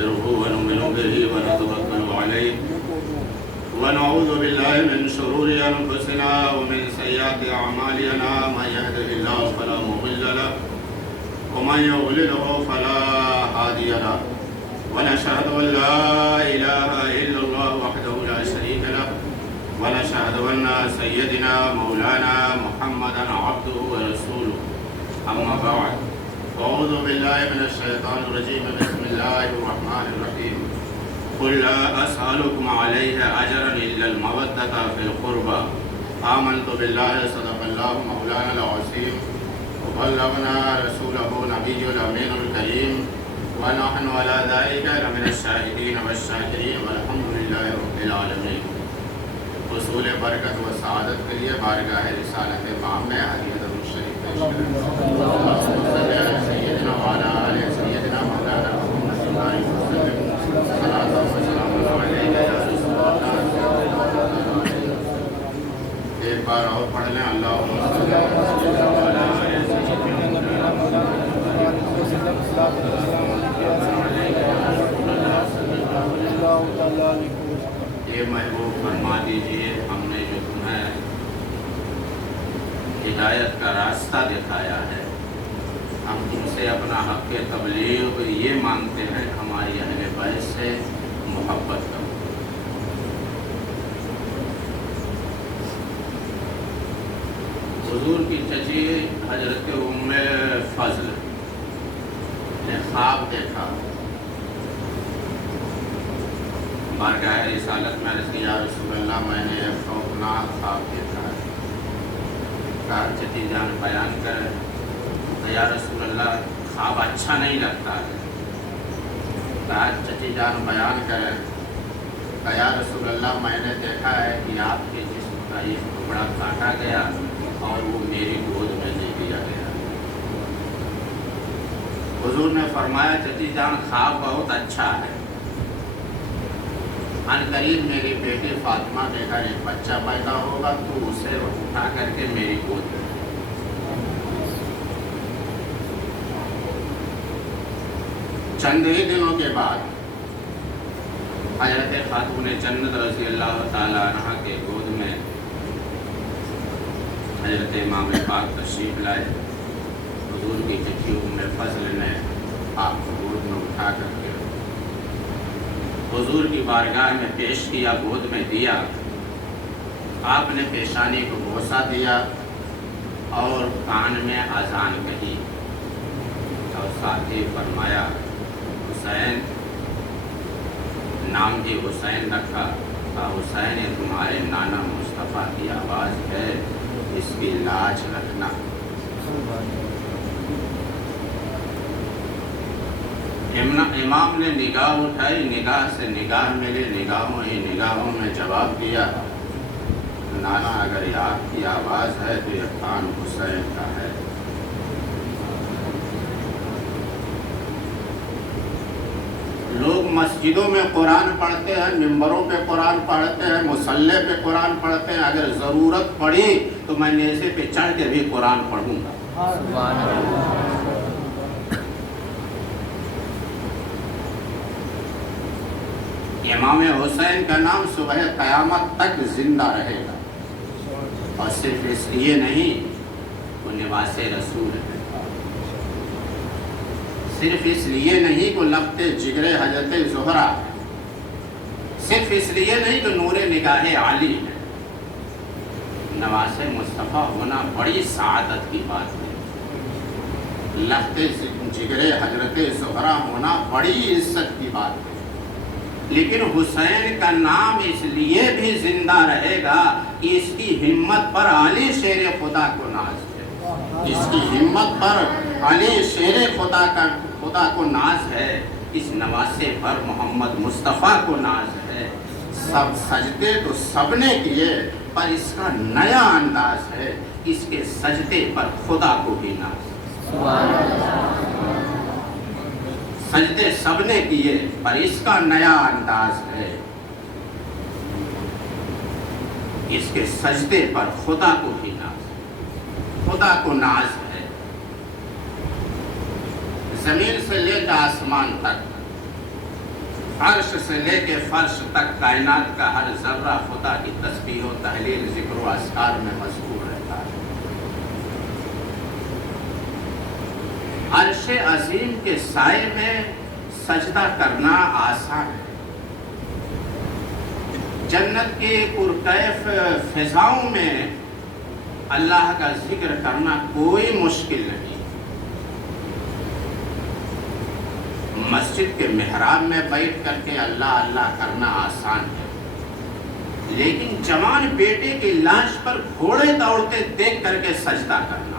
ونستغفره ونؤمن به ونتوكل عليه ونعوذ بالله من شرور أنفسنا ومن سيئات أعمالنا من يهده الله فلا مضل له ومن يضلله فلا هادي له ونشهد أن لا إله إلا الله وحده لا شريك له ونشهد أن سيدنا مولانا محمدا عبده ورسوله أما بعد أعوذ بالله من الشيطان الرجيم بسم الله الرحمن الرحيم قل لا أسألكم عليه أجرا إلا المودة في القربى آمنت بالله صدق الله مولانا العظيم وبلغنا رسوله نبي الأمين الكريم ونحن على ذلك لمن الشاهدين والشاكرين والحمد لله رب العالمين. حصول برکت و سعادت کے لیے بارگاہ رسالت امام میں حدیث شریف پیش کریں. سیدنا وعلی آل سیدنا مولانا محمد صلی اللہ علیہ وسلم صلاۃ و سلام علیک یا رسول اللہ. ایک بار اور پڑھ لیں اللہم صلی علی یہ محبوب فرما دیجئے ہم نے جو تمہیں ہدایت کا راستہ دکھایا ہے ہم تم سے اپنا حق تبلیغ یہ مانگتے ہیں ہماری اہل بیت سے محبت کرو. حضور کی چچی حضرت ام فضل نے خواب دیکھا. بارگاہ رسالت میں عرض کی یا رسول اللہ میں نے ایک خوفناک خواب دیکھا ہے. کہا چچی جان بیان کرے. یا رسول اللہ خواب اچھا نہیں لگتا ہے. کہا چچی جان بیان کرے. کہا یا رسول اللہ میں نے دیکھا ہے کہ آپ کے جسم کا ایک ٹکڑا کاٹا گیا اور وہ میری گود میں دے دیا گیا. حضور نے فرمایا چچی جان خواب بہت اچھا ہے. ان قریب میری بیٹی فاطمہ کے گھر ایک بچہ پیدا ہوگا تو اسے اٹھا کر کے میری گود میں. چند ہی دنوں کے بعد حضرت خاتون جنت رضی اللہ تعالیٰ عنہ کے گود میں حضرت امام پاک تشریف لائے. حضور کی چچی ام فضل نے آپ کو گود میں اٹھا کر کے حضور کی بارگاہ میں پیش کیا, گود میں دیا. آپ نے پیشانی کو بوسہ دیا اور کان میں اذان کہی اور ساتھ ہی فرمایا حسین, نام بھی حسین رکھا. حسین یہ تمہارے نانا مصطفیٰ کی آواز ہے, اس کی لاج رکھنا. امام نے نگاہ اٹھائی, نگاہ سے نگاہ میرے نگاہوں ہی نگاہوں میں جواب دیا نانا اگر یہ آپ کی آواز ہے تو یہ کان حسین کا ہے. لوگ مسجدوں میں قرآن پڑھتے ہیں, ممبروں پہ قرآن پڑھتے ہیں, مصلی پہ قرآن پڑھتے ہیں. اگر ضرورت پڑی تو میں نیزے پہ چڑھ کے بھی قرآن پڑھوں گا. امام حسین کا نام صبح قیامت تک زندہ رہے گا, اور صرف اس لیے نہیں وہ لباس رسول ہے, صرف اس لیے نہیں کہ لبت جگر حضرت زہرا ہے, صرف اس لیے نہیں کہ نور نگاہ علی ہے. نواز مصطفیٰ ہونا بڑی سعادت کی بات ہے. لبت جگر حضرت زہرا ہونا بڑی عزت کی بات ہے. لیکن حسین کا نام اس لیے بھی زندہ رہے گا کہ اس کی ہمت پر علی شیر خدا کو ناز ہے. اس کی ہمت پر علی شیر خدا کو ناز ہے. اس نواسے پر محمد مصطفیٰ کو ناز ہے. سب سجدے تو سب نے کیے پر اس کا نیا انداز ہے. اس کے سجدے پر خدا کو بھی ناز ہے. سجدے سب نے کیے پر اس کا نیا انداز ہے. اس کے سجدے پر خدا کو بھی ناز ہے. خدا کو ناز ہے. زمین سے لے کر آسمان تک عرش سے لے کے فرش تک کائنات کا ہر ذرہ خدا کی تسبیح و تحلیل ذکر و اذکار میں مشغول رہتا ہے۔ عرش عظیم کے سائے میں سجدہ کرنا آسان ہے، جنت کے پرکیف فضاؤں میں اللہ کا ذکر کرنا کوئی مشکل نہیں۔ مسجد کے محراب میں بیٹھ کر کے اللہ اللہ کرنا آسان ہے، لیکن جوان بیٹے کی لاش پر گھوڑے دوڑتے دیکھ کر کے سجدہ کرنا،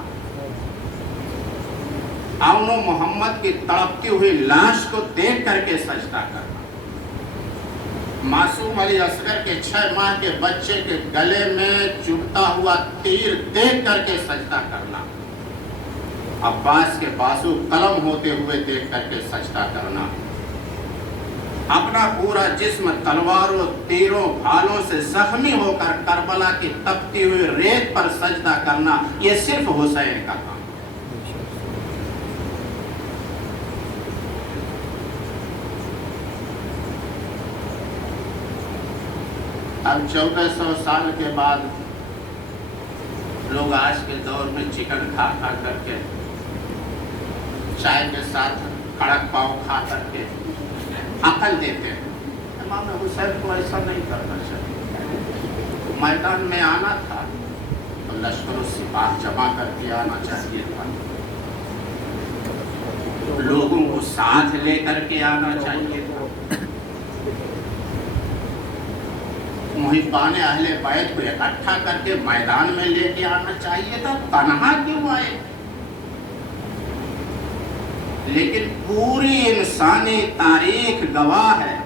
آون و محمد کی تڑپتی ہوئی لاش کو دیکھ کر کے سجدہ کرنا، معصوم علی اصغر کے 6 ماہ کے بچے کے گلے میں چبھتا ہوا تیر دیکھ کر کے سجدہ کرنا، عباس کے بازو قلم ہوتے ہوئے دیکھ کر کے سجدہ کرنا، اپنا پورا جسم تلواروں تیروں بھالوں سے زخمی ہو کر کربلا کی تپتی ہوئی ریت پر سجدہ کرنا، یہ صرف حسین کا کام۔ اب 1400 سال کے بعد لوگ آج کے دور میں چکن کھا کر کے، چائے کے ساتھ کڑک پاؤ کھا کر کے عقل دیتے ہیں۔ امام حسین کو ایسا نہیں کرنا چاہیے، میدان میں آنا تھا تو لشکر و سپاہ جمع کر کے آنا چاہیے تھا، لوگوں کو ساتھ لے کر کے آنا چاہیے تھا، محبان اہل بیت کو اکٹھا کر کے میدان میں لے کے آنا چاہیے تھا، تنہا کیوں آئے؟ لیکن پوری انسانی تاریخ گواہ ہے،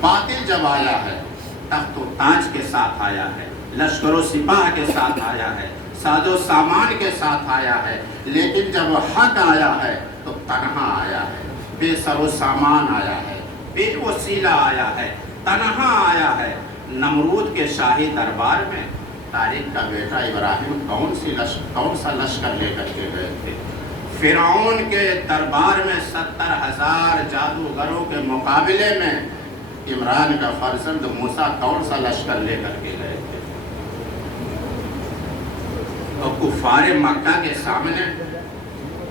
باطل جب آیا ہے تخت و تاج کے ساتھ آیا ہے، لشکر و سپاہ کے ساتھ آیا ہے، ساز و سامان کے ساتھ آیا ہے، لیکن جب حق آیا ہے تو تنہا آیا ہے، بے سر و سامان آیا ہے، بے وسیلہ آیا ہے، تنہا آیا ہے۔ نمرود کے شاہی دربار میں طارق کا بیٹا ابراہیم کون سا لشکر لے کر کے گئے تھے؟ فرعون کے دربار میں 70,000 جادوگروں کے مقابلے میں عمران کا فرزند موسیٰ کون سا لشکر لے کر کے گئے تھے؟ تو کفار مکہ کے سامنے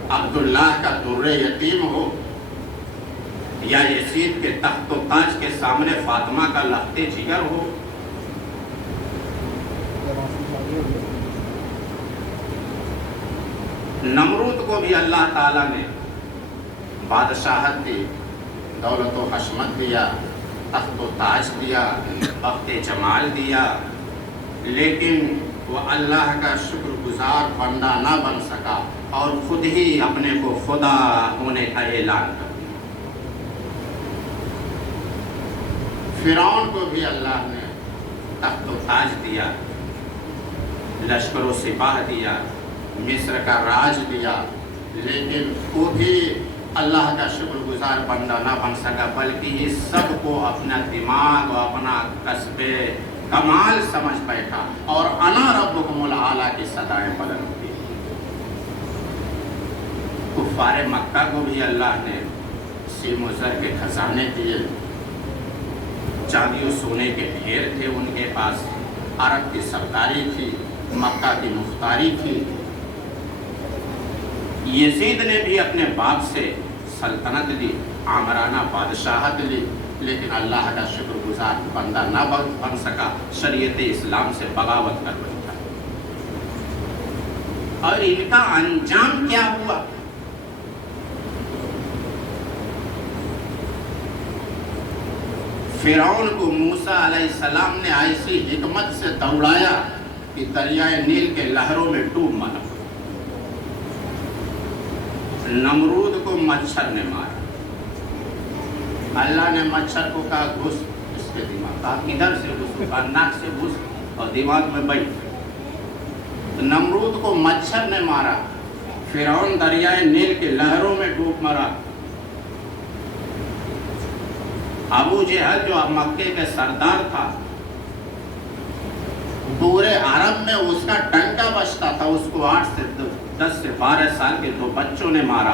عبداللہ کا در یتیم ہو یا یزید کے تخت و تاج کے سامنے فاطمہ کا لخت جگر ہو، نمرود کو بھی اللہ تعالیٰ نے بادشاہت دی، دولت و حشمت دیا، تخت و تاج دیا، بخت جمال دیا، لیکن وہ اللہ کا شکر گزار بندہ نہ بن سکا اور خود ہی اپنے کو خدا ہونے کا اعلان کر دیا۔ فرعون کو بھی اللہ نے تخت و تاج دیا، لشکر و سپاہ دیا، مصر کا راج دیا، لیکن وہ بھی اللہ کا شکر گزار بندہ نہ بن سکا، بلکہ اس سب کو اپنا دماغ و اپنا کسب کمال سمجھ بیٹھا اور انا ربکم الاعلیٰ کی صدائیں بلند کی۔ کفار مکہ کو بھی اللہ نے سیم و زر کے خزانے دیے، چاندی و سونے کے ڈھیر تھے ان کے پاس، عرب کی سرداری تھی، مکہ کی مختاری تھی۔ یزید نے بھی اپنے باپ سے سلطنت لی، عامرانہ بادشاہت لی، لیکن اللہ کا شکر گزار بندہ نہ بن سکا، شریعت اسلام سے بغاوت کر بیٹھا۔ اور ان کا انجام کیا ہوا؟ فرعون کو موسیٰ علیہ السلام نے ایسی حکمت سے دوڑایا کہ دریائے نیل کے لہروں میں ڈوب مرا۔ نمرود کو مچھر نے مارا، اللہ نے مچھر کو کہا گھس اس کے دماغ، ادھر سے گھس، ناک سے گھس اور دماغ میں بیٹھ۔ نمرود کو مچھر نے مارا، فرعون دریائے نیل کے لہروں میں ڈوب مرا۔ ابو جہل جو مکے کے سردار تھا، پورے عرب میں اس کا ڈنکا بجتا تھا، اس کو 8 سے 10 سے 12 سال کے 2 بچوں نے مارا۔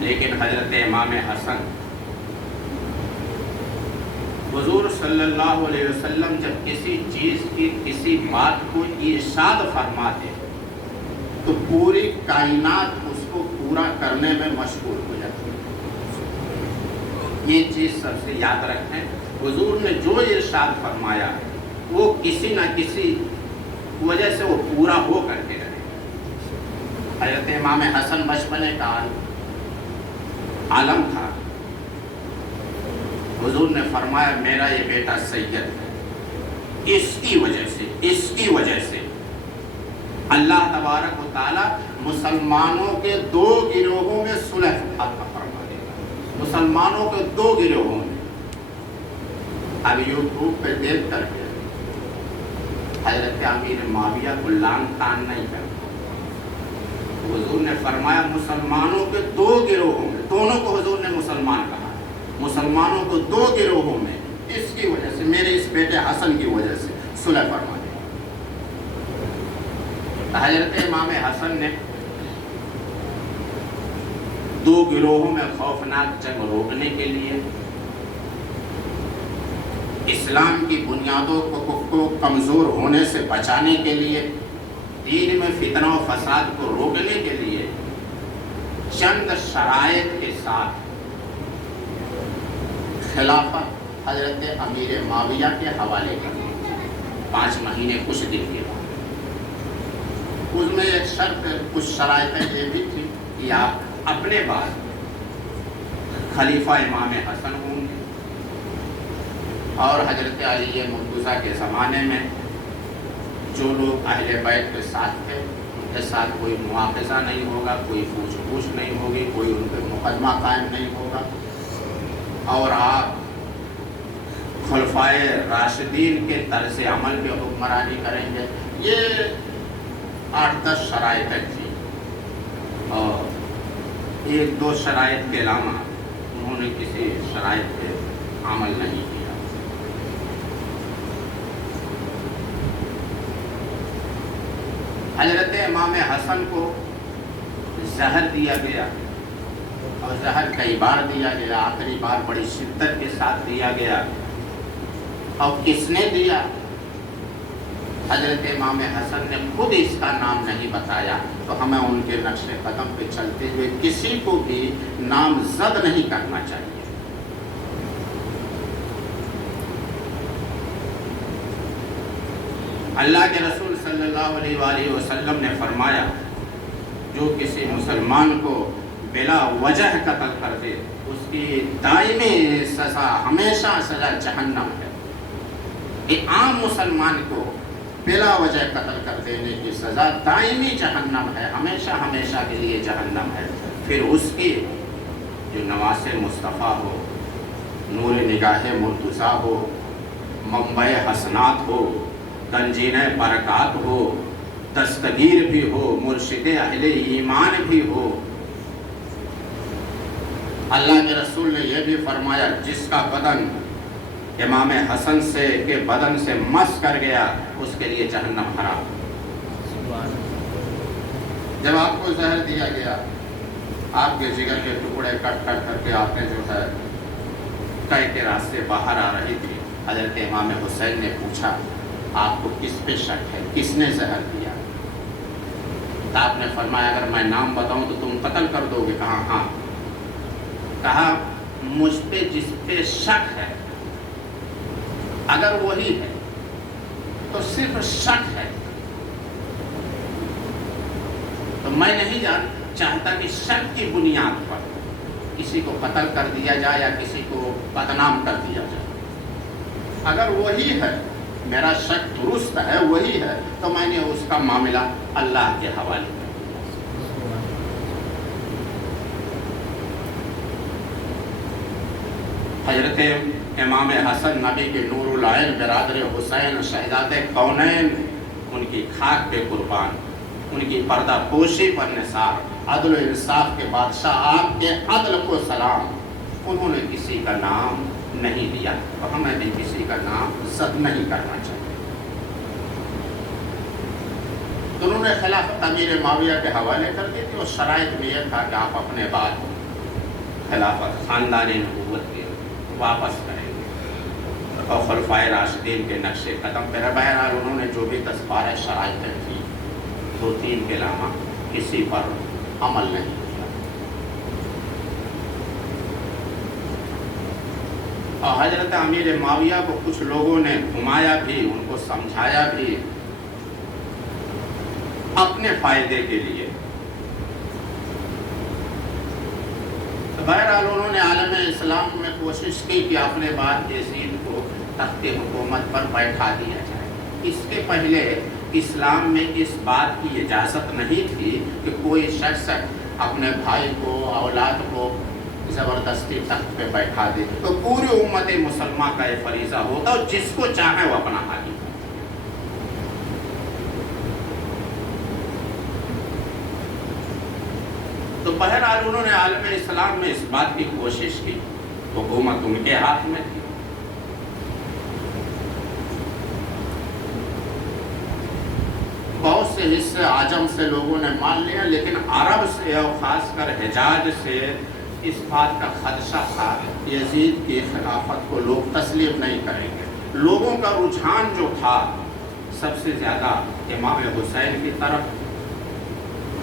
لیکن حضرت امام حسن حضور صلی اللہ علیہ وسلم جب کسی چیز کی کسی بات کو ارشاد فرماتے تو پوری کائنات اس کو پورا کرنے میں مشغول ہو جاتی ہے۔ یہ چیز سب سے یاد رکھیں، حضور نے جو ارشاد فرمایا وہ کسی نہ کسی وجہ سے وہ پورا ہو کر کے رہے۔ حضرت امام حسن بچپنے کا عالم تھا، حضور نے فرمایا میرا یہ بیٹا سید ہے، اس کی وجہ سے اللہ تبارک و تعالی مسلمانوں کے 2 گروہوں میں صلح فرما دے گا۔ مسلمانوں کے 2 گروہوں میں اب یوٹیوب پہ دیکھ کر کے حضرت امیر معاویہ کو لان تان نہیں کرتا۔ حضور نے فرمایا مسلمانوں کے 2 گروہوں میں، دونوں کو حضور نے مسلمان کہا، مسلمانوں کو 2 گروہوں میں اس کی وجہ سے، میرے اس بیٹے حسن کی وجہ سے صلح فرما دے۔ حضرت امام حسن نے 2 گروہوں میں خوفناک جنگ روکنے کے لیے، اسلام کی بنیادوں کو کمزور ہونے سے بچانے کے لیے، دین میں فتنہ و فساد کو روکنے کے لیے چند شرائط کے ساتھ خلافت حضرت امیر معاویہ کے حوالے کر دی 5 مہینے کچھ دن کے بعد۔ اس میں ایک شرط، کچھ شرائطیں یہ بھی تھی کہ آپ اپنے بعد خلیفہ امام حسن ہوں گے، اور حضرت علی مرتضیٰ کے زمانے میں جو لوگ اہل بیت کے ساتھ تھے ان کے ساتھ کوئی مواخذہ نہیں ہوگا، کوئی پوچھ گچھ نہیں ہوگی، کوئی ان پہ مقدمہ قائم نہیں ہوگا، اور آپ خلفائے راشدین کے طرز عمل پہ حکمرانی کریں گے۔ یہ 8-10 شرائط تھی، اور 1-2 شرائط کے علاوہ انہوں نے کسی شرائط پہ عمل نہیں کیا۔ حضرت امام حسن کو زہر دیا گیا، اور زہر کئی بار دیا گیا، آخری بار بڑی شدت کے ساتھ دیا گیا۔ اور کس نے دیا؟ حضرت امام حسن نے خود اس کا نام نہیں بتایا، تو ہمیں ان کے نقش قدم پہ چلتے ہوئے کسی کو بھی نام زد نہیں کرنا چاہیے۔ اللہ کے رسول صلی اللہ علیہ وآلہ وسلم نے فرمایا جو کسی مسلمان کو بلا وجہ قتل کر دے اس کی دائمی سزا، ہمیشہ سزا جہنم ہے۔ ایک عام مسلمان کو بلا وجہ قتل کر دینے کی سزا دائمی جہنم ہے، ہمیشہ ہمیشہ کے لیے جہنم ہے۔ پھر اس کی جو نواس مصطفیٰ ہو، نور نگاہ مرتضیٰ ہو، منبع حسنات ہو، گنجینہ برکات ہو، دستگیر بھی ہو، مرشد اہل ایمان بھی ہو، اللہ کے رسول نے یہ بھی فرمایا جس کا بدن امام حسن کے بدن سے مس کر گیا اس کے لیے جہنم حرام۔ جب آپ کو زہر دیا گیا، آپ کے جگر کے ٹکڑے کٹ کٹ کر کے آپ نے جو ہے قے کے راستے باہر آ رہی تھی، حضرت امام حسین نے پوچھا آپ کو کس پہ شک ہے، کس نے زہر دیا؟ تو آپ نے فرمایا اگر میں نام بتاؤں تو تم قتل کر دو گے؟ کہا ہاں۔ کہا مجھ پہ جس پہ شک ہے اگر وہی ہے تو صرف شک ہے، تو میں نہیں چاہتا کہ شک کی بنیاد پر کسی کو قتل کر دیا جائے یا کسی کو بدنام کر دیا جائے۔ اگر وہی ہے، میرا شک درست ہے، وہی ہے، تو میں نے اس کا معاملہ اللہ کے حوالے کر دیا۔ حضرت امام حسن نبی کے نور العین برادر حسین شہزاد کونین، ان کی خاک پہ قربان، ان کی پردہ پوشی پر نثار، عدل و انصاف کے بادشاہ، آپ کے عدل کو سلام۔ انہوں نے کسی کا نام نہیں دیا، تو ہمیں بھی کسی کا نام زد نہیں کرنا چاہیے۔ تو انہوں نے خلافت امیر معاویہ کے حوالے کر دی تھی، اور شرائط میں یہ تھا کہ آپ اپنے بعد خلافت خاندان نبوت کے واپس کریں گے اور خلفائے راشدین کے نقش قدم پہ. بہرحال انہوں نے جو بھی 10-12 شرائطیں تھیں 2-3 کے علاوہ کسی پر عمل نہیں کیا. اور حضرت امیر معاویہ کو کچھ لوگوں نے گھمایا بھی، ان کو سمجھایا بھی اپنے فائدے کے لیے. بہرحال انہوں نے عالم اسلام میں کوشش کی کہ اپنے بعد یزید کو تخت حکومت پر بیٹھا دیا جائے. اس کے پہلے اسلام میں اس بات کی اجازت نہیں تھی کہ کوئی شخص اپنے بھائی کو، اولاد کو زبردستی تخت پہ بیٹھا دے. تو پوری امت مسلمہ کا یہ فریضہ ہوتا اور جس کو چاہے وہ اپنا حاکم. تو بہرحال انہوں نے عالم اسلام میں اس بات کی کوشش کی. حکومت ان کے ہاتھ میں تھی. بہت سے حصے عجم سے لوگوں نے مان لیا، لیکن عرب سے اور خاص کر حجاز سے اس بات کا خدشہ تھا یزید کی خلافت کو لوگ تسلیم نہیں کریں گے. لوگوں کا رجحان جو تھا سب سے زیادہ امام حسین کی طرف،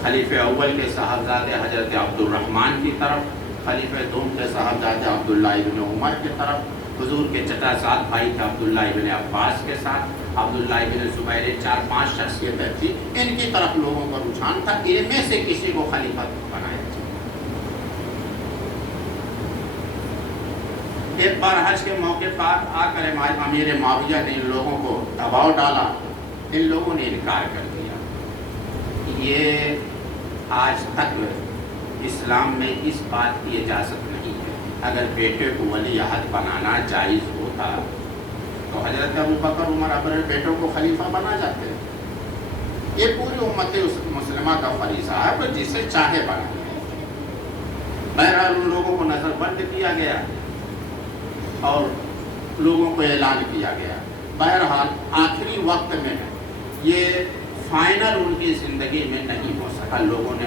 خلیفہ اول کے صاحبزادے حضرت عبد الرحمن کی طرف، خلیفہ دوم کے صاحبزادے عبداللہ ابن عمر کی طرف، حضور کے چچا زاد بھائی تھے عبداللہ ابن عباس کے ساتھ، عبداللہ ابن زبیر، 4-5 شخصیتیں تھیں. ان کی طرف لوگوں کا رجحان تھا ان میں سے کسی کو خلیفہ بنایا جائے. ایک بار حج کے موقع پر آ کر امیر معاویہ نے ان لوگوں کو دباؤ ڈالا. ان لوگوں نے انکار کر دیا. یہ آج تک اسلام میں اس بات کی اجازت نہیں ہے. اگر بیٹے کو ولی عہد بنانا جائز ہوتا تو حضرت ابوبکر عمر اپنے بیٹوں کو خلیفہ بنا جاتے. یہ پوری امت مسلمہ کا فریضہ ہے، تو جسے چاہے بنا. بہرحال ان لوگوں کو نظر بند کیا گیا اور لوگوں کو اعلان کیا گیا. بہرحال آخری وقت میں یہ فائنل ان کی زندگی میں نہیں ہو سکا. لوگوں نے،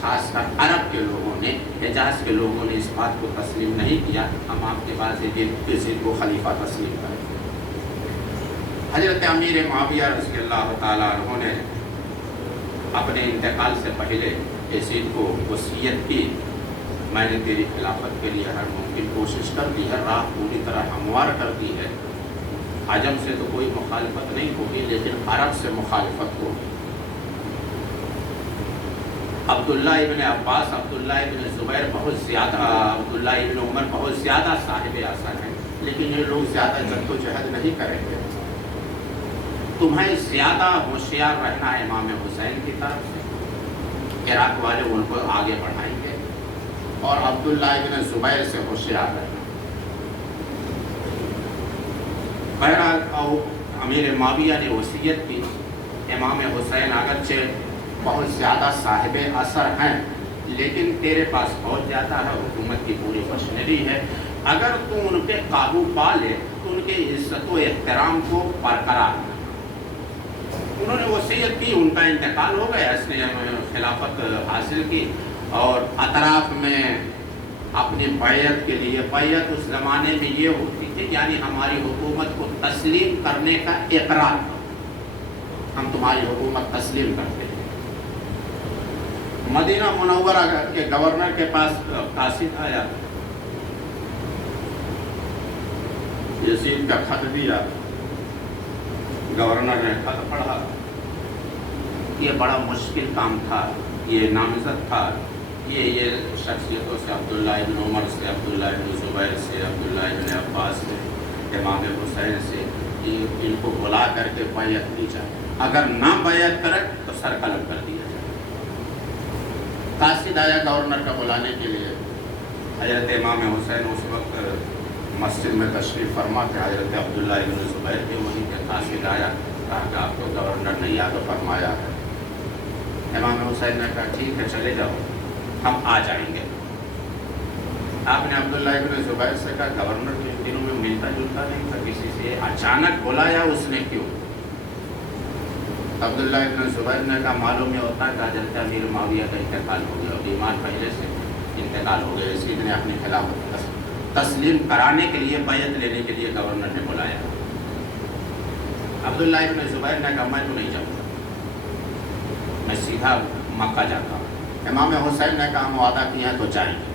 خاص کر عرب کے لوگوں نے، حجاز کے لوگوں نے اس بات کو تسلیم نہیں کیا. ہم آپ کے پاس یزید کو خلیفہ تسلیم کریں. حضرت امیر معاویہ رضی اللہ تعالیٰ عنہ نے اپنے انتقال سے پہلے یزید کو وصیت کی، میں نے تیری خلافت کے لیے ہر ممکن کوشش کر دی ہے، راہ پوری طرح ہموار کر دی ہے. عجم سے تو کوئی مخالفت نہیں ہوگی، لیکن عرب سے مخالفت ہوگی. عبداللہ ابن عباس، عبداللہ ابن زبیر بہت زیادہ، عبداللہ ابن عمر بہت زیادہ صاحب اثر ہیں، لیکن یہ لوگ زیادہ جد و جہد نہیں کریں گے. تمہیں زیادہ ہوشیار رہنا ہے امام حسین کی طرف سے. عراق والے ان کو آگے بڑھائیں گے، اور عبداللہ ابن زبیر سے ہوشیار رہنا. بہرحال امیر معاویہ نے وصیت کی، امام حسین اگرچہ بہت زیادہ صاحب اثر ہیں لیکن تیرے پاس بہت زیادہ ہے، حکومت کی پوری مشینری ہے. اگر تو ان پہ قابو پا لے تو ان کے عزت و احترام کو برقرار رکھ. انہوں نے وصیت کی، ان کا انتقال ہو گیا، اس نے خلافت حاصل کی اور اطراف میں اپنی بیعت کے لیے، بیعت اس زمانے میں یہ ہوتی تھی یعنی ہماری حکومت کو تسلیم کرنے کا اقرار، ہم تمہاری حکومت تسلیم کرتے ہیں. مدینہ منورہ کے گورنر کے پاس قاصد آیا، یزید کا خط دیا. گورنر نے خط پڑھا. یہ بڑا مشکل کام تھا، یہ نامزد تھا، یہ شخصیتوں سے، عبداللہ ابن عمر سے، عبداللہ ابن زبیر سے، عبداللہ ابن عباس سے، امام حسین سے، ان کو بلا کر کے بیعت دی جائے. اگر نہ بیعت کرے تو سر قلم کر دیا جائے. قاصد آیا گورنر کا بلانے کے لیے. حضرت امام حسین اس وقت مسجد میں تشریف فرما کے، حضرت عبداللہ ابن زبیر بھی وہیں کے. قاصد آیا، کہا کہ آپ کو گورنر نے یاد فرمایا ہے. امام حسین نے کہا ٹھیک ہے چلے جاؤ، ہم آ جائیں گے. آپ نے عبداللہ ابن زبیر سے کہا گورنر کے دنوں میں ملتا جلتا نہیں تھا کسی سے، اچانک بلایا اس نے کیوں؟ عبداللہ ابن زبیر نے کہا معلوم یہ ہوتا ہے کہ حضرت امیر معاویہ کا انتقال ہو گیا، بیمار پہلے سے. انتقال ہو گئے، یزید نے اپنی خلافت تسلیم کرانے کے لیے بیعت لینے کے لیے گورنر نے بلایا۔ عبداللہ ابن زبیر نے کہا میں تو نہیں جاؤں گا، میں سیدھا مکہ جاتا ہوں۔ امام حسین نے کہا ہم وعدہ کیا تو جائیں گے۔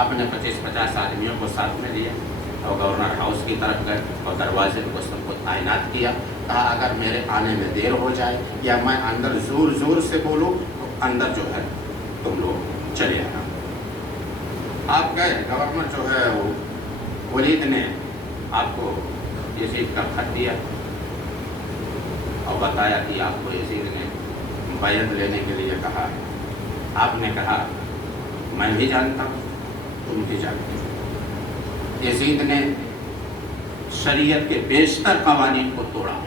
آپ نے 25-50 آدمیوں کو ساتھ میں لیا اور گورنر ہاؤس کی طرف گئے اور دروازے کو سب کو تعینات کیا۔ کہا اگر میرے آنے میں دیر ہو جائے یا میں اندر زور زور سے بولوں تو اندر جو ہے تم لوگ چلے آنا۔ آپ گئے، گورنر جو ہے وہ ولید نے آپ کو یزید کا خط دیا اور بتایا کہ آپ کو یزید نے بیعت لینے کے لیے کہا ہے۔ آپ نے کہا میں بھی جانتا ہوں، تم بھی جانتے ہو۔ یزید نے شریعت کے بیشتر قوانین کو توڑا،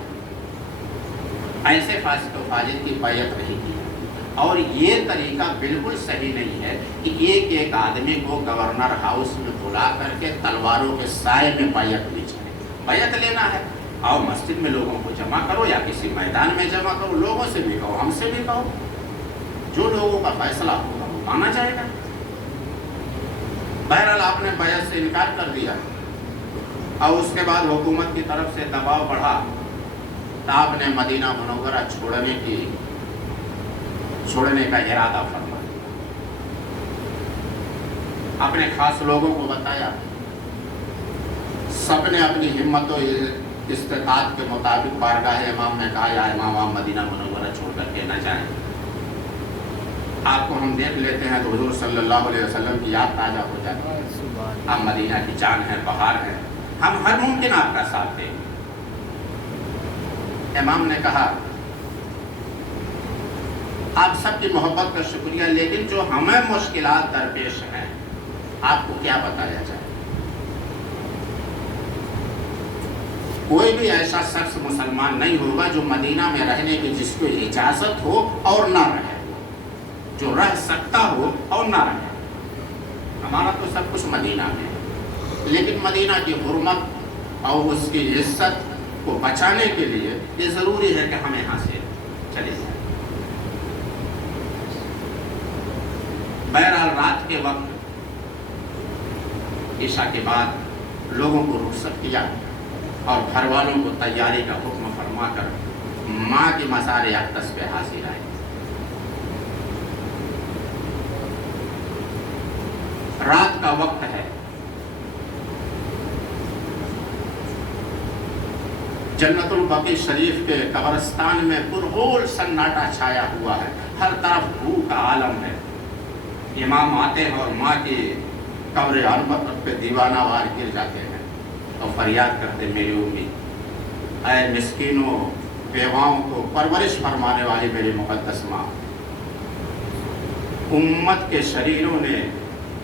ایسے فاسق و فاجر کی بیعت نہیں کی، اور یہ طریقہ بالکل صحیح نہیں ہے کہ ایک ایک آدمی کو گورنر ہاؤس میں بلا کر کے تلواروں کے سائے میں بیعت لی جائے۔ بیعت لینا ہے اور مسجد میں لوگوں کو جمع کرو یا کسی میدان میں جمع کرو، لوگوں سے بھی کہو، ہم سے بھی کہو، جو لوگوں کا فیصلہ ہوگا وہ مانا جائے گا۔ بہرحال آپ نے بیعت سے انکار کر دیا اور اس کے بعد حکومت کی طرف سے دباؤ بڑھا تو آپ نے مدینہ منورہ چھوڑنے کا ارادہ فرما دیا۔ اپنے خاص لوگوں کو بتایا، سب نے اپنی ہمت و استطاعت کے مطابق بارگاہ امام میں کہا یا امام آپ مدینہ منورہ چھوڑ کر کے نہ جائیں، آپ کو ہم دیکھ لیتے ہیں تو حضور صلی اللہ علیہ وسلم کی یاد تازہ ہو جاتی ہے، آپ مدینہ کی جان ہے، بہار ہے، ہم ہر ممکن آپ کا ساتھ دیں۔ امام نے کہا آپ سب کی محبت کا شکریہ، لیکن جو ہمیں مشکلات درپیش ہیں آپ کو کیا بتایا جائے۔ کوئی بھی ایسا شخص مسلمان نہیں ہوگا جو مدینہ میں رہنے کی جس کو اجازت ہو اور نہ رہے، جو رہ سکتا ہو اور نہ رہے۔ ہمارا تو سب کچھ مدینہ میں ہے، لیکن مدینہ کی حرمت اور اس کی عزت کو بچانے کے لیے یہ ضروری ہے کہ ہم یہاں سے چلے جائیں۔ بہرحال رات کے وقت عشاء کے بعد لوگوں کو رخصت کیا اور گھر والوں کو تیاری کا حکم فرما کر ماں کی مزار اقدس پہ حاضر آئے۔ رات کا وقت ہے، جنت البقیع شریف کے قبرستان میں پرغول سناٹا چھایا ہوا ہے، ہر طرف بھو کا عالم ہے۔ امام آتے ہیں اور ماں کی قبر عربت پہ دیوانہ وار گر جاتے ہیں اور فریاد کرتے میری امید، اے مسکینوں بیواؤں کو پرورش فرمانے والی میری مقدس ماں، امت کے شریروں نے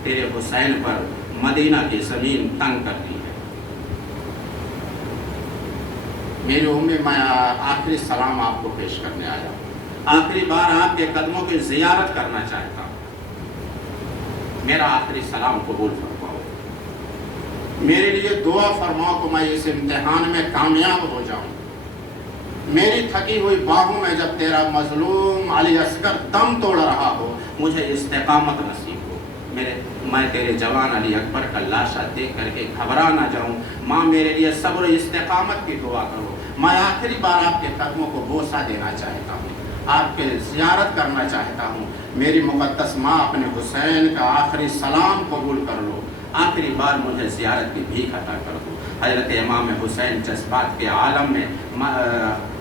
تیرے حسین پر مدینہ کی زمین تنگ کر دی ہے۔ میری امی میں آخری سلام آپ کو پیش کرنے آیا ہوں، آخری بار آپ کے قدموں کی زیارت کرنا چاہتا ہوں، میرا آخری سلام قبول فرماؤ، میرے لیے دعا فرماؤ کہ میں اس امتحان میں کامیاب ہو جاؤں۔ میری تھکی ہوئی باہوں میں جب تیرا مظلوم علی اصغر دم توڑ رہا ہو مجھے استقامت نصیب ہو، میں تیرے جوان علی اکبر کا لاشا دیکھ کر کے گھبرا نہ جاؤں۔ ماں میرے لیے صبر و استقامت کی دعا کرو، میں آخری بار آپ کے قدموں کو بوسہ دینا چاہتا ہوں، آپ کے زیارت کرنا چاہتا ہوں۔ میری مقدس ماں اپنے حسین کا آخری سلام قبول کر لو، آخری بار مجھے زیارت کی بھیک عطا کر دو۔ حضرت امام حسین جذبات کے عالم میں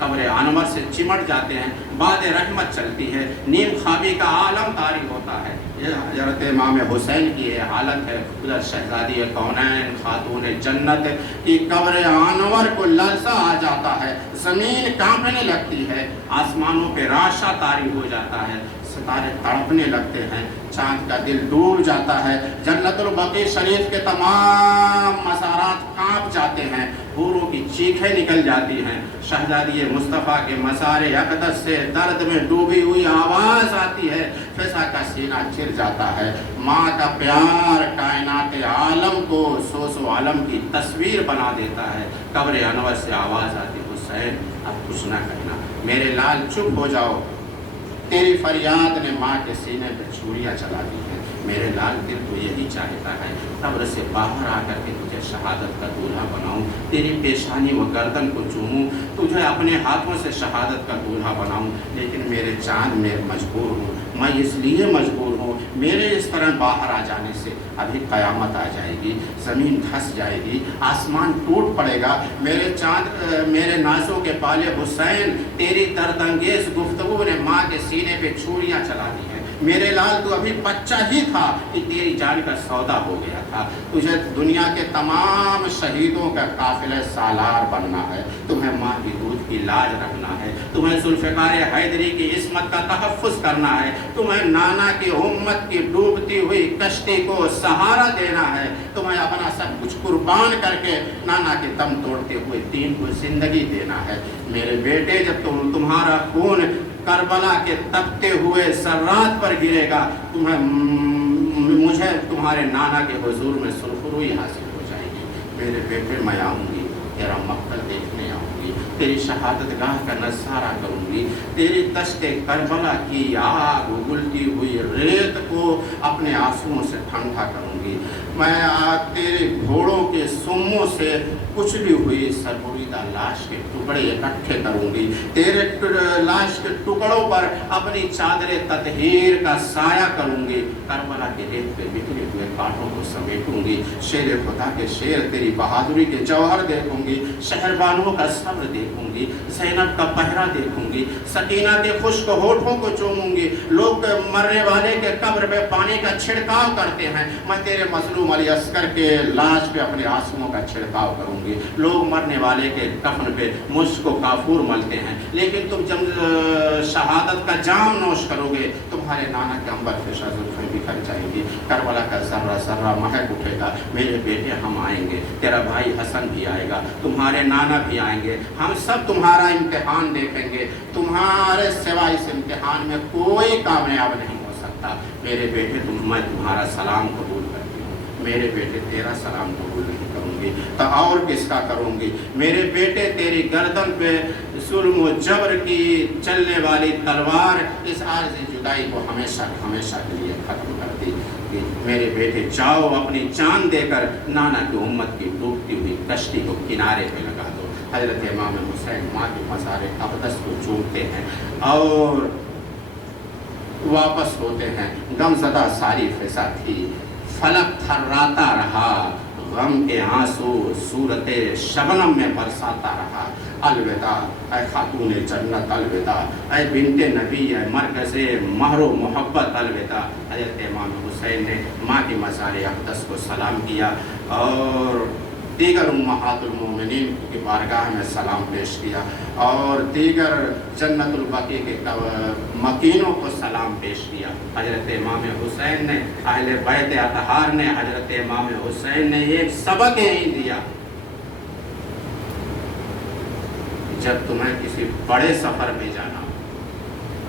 قبر انور سے چمٹ جاتے ہیں، باد رحمت چلتی ہے، نیم خوابی کا عالم طاری ہوتا ہے۔ یہ حضرت امام حسین کی یہ حالت ہے۔ ادھر شہزادی کونین خاتون جنت کی قبر انور کو لرزہ آ جاتا ہے، زمین کانپنے لگتی ہے، آسمانوں پہ راشا طاری ہو جاتا ہے، ستارے تڑپنے لگتے ہیں، چاند کا دل ڈوب جاتا ہے، جنت البقیع شریف کے تمام مزارات کانپ جاتے ہیں، حوروں کی چیخیں نکل جاتی ہیں، شہزادی مصطفیٰ کے مزار اقدس سے درد میں ڈوبی ہوئی آواز آتی ہے، فضا کا سینہ چر جاتا ہے۔ ماں کا پیار کائنات عالم کو سوز و عالم کی تصویر بنا دیتا ہے۔ قبر انور سے آواز آتی، حسین اب کچھ نہ کہنا، میرے لال چپ ہو جاؤ، تیری فریاد نے ماں کے سینے پہ چھریاں چلا دی ہیں، میرے لال دل تو یہی چاہتا ہے قبر سے باہر آ کر کے تجھے شہادت کا دولہا بناؤں، تیری پیشانی و گردن کو چوموں، تجھے اپنے ہاتھوں سے شہادت کا دولہا بناؤں۔ لیکن میرے چاند میں مجبور ہوں، میں اس لیے مجبور ہوں، میرے اس طرح باہر آ جانے سے ابھی قیامت آ جائے گی، زمین دھنس جائے گی، آسمان ٹوٹ پڑے گا۔ میرے چاند، میرے نازوں کے پالے حسین، تیری درد انگیز گفتگو نے ماں کے سینے پہ چھریاں چلا دی ہیں۔ میرے لال تو ابھی بچہ ہی تھا کہ تیری جان کا سودا ہو گیا تھا۔ تجھے دنیا کے تمام شہیدوں کا قافلہ سالار بننا ہے، تمہیں ماں کی دودھ کی لاج رکھنا ہے، تمہیں ذوالفقار حیدری کی عصمت کا تحفظ کرنا ہے، تمہیں نانا کی امت کی ڈوبتی ہوئی کشتی کو سہارا دینا ہے، تمہیں اپنا سب کچھ قربان کر کے نانا کے دم توڑتے ہوئے دین کو زندگی دینا ہے۔ میرے بیٹے، جب تمہارا خون کربلا کے تپتے ہوئے ذرات پر گرے گا، مجھے تمہارے نانا کے حضور میں سرخروئی حاصل ہو جائے گی۔ میرے بیٹے، میں آؤں گی، تیرا مقتل دیکھنے آؤں گی، تیری شہادت گاہ کا نظارہ کروں گی، تیری دشت کربلا کی آگ اگلتی ہوئی ریت کو اپنے آنسوؤں سے ٹھنڈا کروں گی، میں تیرے گھوڑوں کے سموں سے کچلی ہوئی سربریدہ لاش کے ٹکڑے اکٹھے کروں گی، تیرے لاش کے ٹکڑوں پر اپنی چادر تطہیر کا سایہ کروں گی، کربلا کے ریت پہ بکھرے ہوئے کانٹوں کو سمیٹوں گی، شیر خدا کے شیر تیری بہادری کے جوہر دیکھوں گی، شہربانوں کا صبر دیکھوں گی، زینب کا پہرا دیکھوں گی، سکینہ کے خشک ہونٹوں کو چوموں گی۔ لوگ مرنے والے کے قبر پہ پانی کا چھڑکاؤ کرتے ہیں، میں تیرے مظلوم علی اصغر کے لاش پہ اپنے آنسوؤں کا چھڑکاؤ کروں گی۔ لوگ مرنے والے کے کفن پہ مشک و کافور ملتے ہیں، لیکن تم جب شہادت کا جام نوش کرو گے، تمہارے نانا کے عنبر فشاں زلفیں بکھر جائیں گی، کربلا کا ذرہ ذرہ مہک اٹھے گا۔ میرے بیٹے، ہم آئیں گے، تیرا بھائی حسن بھی آئے گا، تمہارے نانا بھی آئیں گے، ہم سب تمہارا امتحان دیکھیں گے، تمہارے سوائے اس امتحان میں کوئی کامیاب نہیں ہو سکتا۔ میرے بیٹے، میں تمہارا سلام قبول کرتی ہوں، میرے بیٹے تیرا سلام قبول نہیں کروں گی تو اور کس کا کروں گی؟ میرے بیٹے، تیری گردن پہ ظلم و جبر کی چلنے والی تلوار اس عارضی جدائی کو ہمیشہ ہمیشہ کے لیے ختم کر دی۔ میرے بیٹے، جاؤ اپنی جان دے کر نانا کی امت کی ڈوبتی ہوئی کشتی کو کنارے پہ لگا دو۔ حضرت امام حسین ماں کے مزار اقدس کو چومتے ہیں اور واپس ہوتے ہیں۔ غمزدہ ساری فضا تھی، فلک تھراتا رہا، غم کے آنسو صورت شبنم میں برساتا رہا۔ الوداع اے خاتون جنت، الوداع اے بنت نبی، اے مرکز مہر و محبت، الوداع۔ حضرت امام حسین نے ماں کی مزار اقدس کو سلام کیا اور دیگر امہات المومنین کی بارگاہ میں سلام پیش کیا اور دیگر جنت البقیع کے مکینوں کو سلام پیش کیا۔ حضرت امام حسین نے، اہل بیت اطہار نے حضرت امام حسین نے ایک سبق ہی دیا، جب تمہیں کسی بڑے سفر پہ جانا،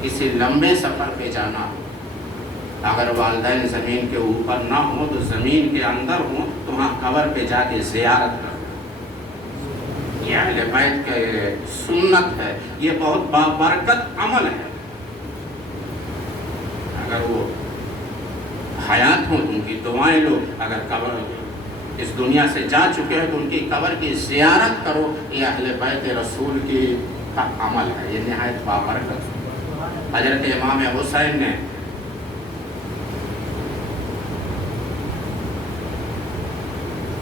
کسی لمبے سفر پہ جانا، اگر والدین زمین کے اوپر نہ ہوں تو زمین کے اندر ہوں، تو وہاں قبر پہ جا کے زیارت کرو۔ یہ اہل بیت کا سنت ہے، یہ بہت بابرکت عمل ہے۔ اگر وہ حیات ہوں تو ان کی دعائیں لو، اگر قبر اس دنیا سے جا چکے ہیں تو ان کی قبر کی زیارت کرو۔ یہ اہل بیت رسول کی کا عمل ہے، یہ نہایت بابرکت۔ حضرت امام حسین نے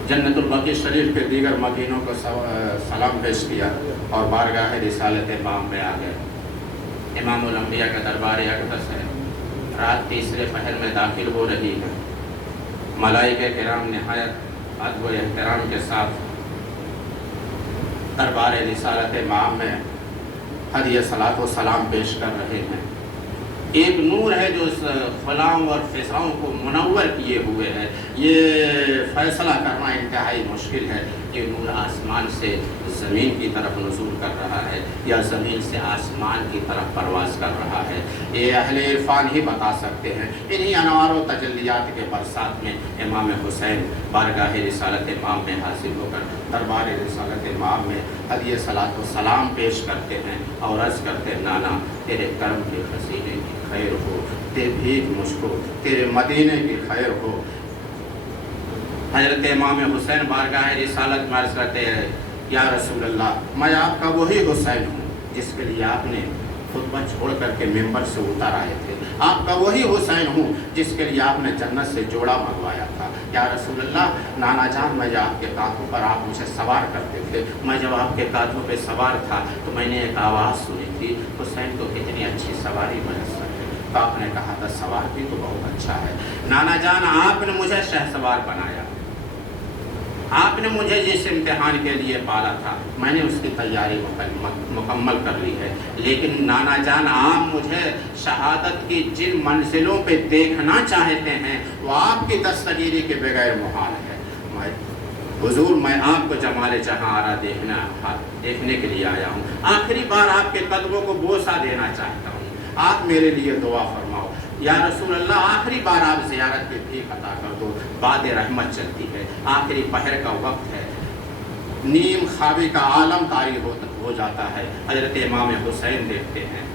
جنت البقیع شریف کے دیگر مکینوں کو سلام پیش کیا اور بارگاہ رسالت امام پہ آ گئے۔ امام الانبیاء کا دربار اقدس ہے، رات تیسرے پہر میں داخل ہو رہی ہے، ملائکہ کرام نہایت ادب و احترام کے ساتھ دربار رسالت امام میں ہدیہ صلاۃ و سلام پیش کر رہے ہیں۔ ایک نور ہے جو اس خلاؤں اور فضاؤں کو منور کیے ہوئے ہے، یہ فیصلہ کرنا انتہائی مشکل ہے کہ نور آسمان سے زمین کی طرف نزول کر رہا ہے یا زمین سے آسمان کی طرف پرواز کر رہا ہے، یہ اہل عرفان ہی بتا سکتے ہیں۔ انہی انوار و تجلیات کے برسات میں امام حسین بارگاہ رسالت مآب میں حاضر ہو کر دربار رسالت مآب میں ہدیہ صلاۃ و سلام پیش کرتے ہیں اور عرض کرتے ہیں، نانا تیرے کرم کے خزینے کی خیر ہو، بھیک مجھ کو تیرے مدینے کی خیر ہو۔ حضرت امام حسین بارگاہ رسالت میں عرض کرتے ہیں، یا رسول اللہ، میں آپ کا وہی حسین ہوں جس کے لیے آپ نے خطبہ چھوڑ کر کے ممبر سے اتر آئے تھے، آپ کا وہی حسین ہوں جس کے لیے آپ نے جنت سے جوڑا منگوایا تھا۔ یا رسول اللہ، نانا جان، میں جب آپ کے کاندھوں پر آپ مجھے سوار کرتے تھے، میں جب آپ کے کاندھوں پہ سوار تھا تو میں نے ایک آواز سنی تھی، حسین تو کتنی اچھی سواری میسر ہے۔ تو آپ نے کہا تھا سوار بھی تو بہت اچھا ہے۔ نانا جان، آپ نے مجھے شہسوار بنایا، آپ نے مجھے جس امتحان کے لیے پالا تھا میں نے اس کی تیاری مکمل کر لی ہے، لیکن نانا جان، آپ مجھے شہادت کی جن منزلوں پہ دیکھنا چاہتے ہیں وہ آپ کی دستگیری کے بغیر محال ہے۔ حضور، میں آپ کو جمال جہاں آرا دیکھنے کے لیے آیا ہوں، آخری بار آپ کے قدموں کو بوسہ دینا چاہتا ہوں، آپ میرے لیے دعا فرماؤ۔ یا رسول اللہ، آخری بار آپ زیارت کی بھیک عطا کر دو، باد رحمت چلتی ہے، آخری پہر کا وقت ہے، نیم خوابی کا عالم طاری ہو جاتا ہے۔ حضرت امام حسین دیکھتے ہیں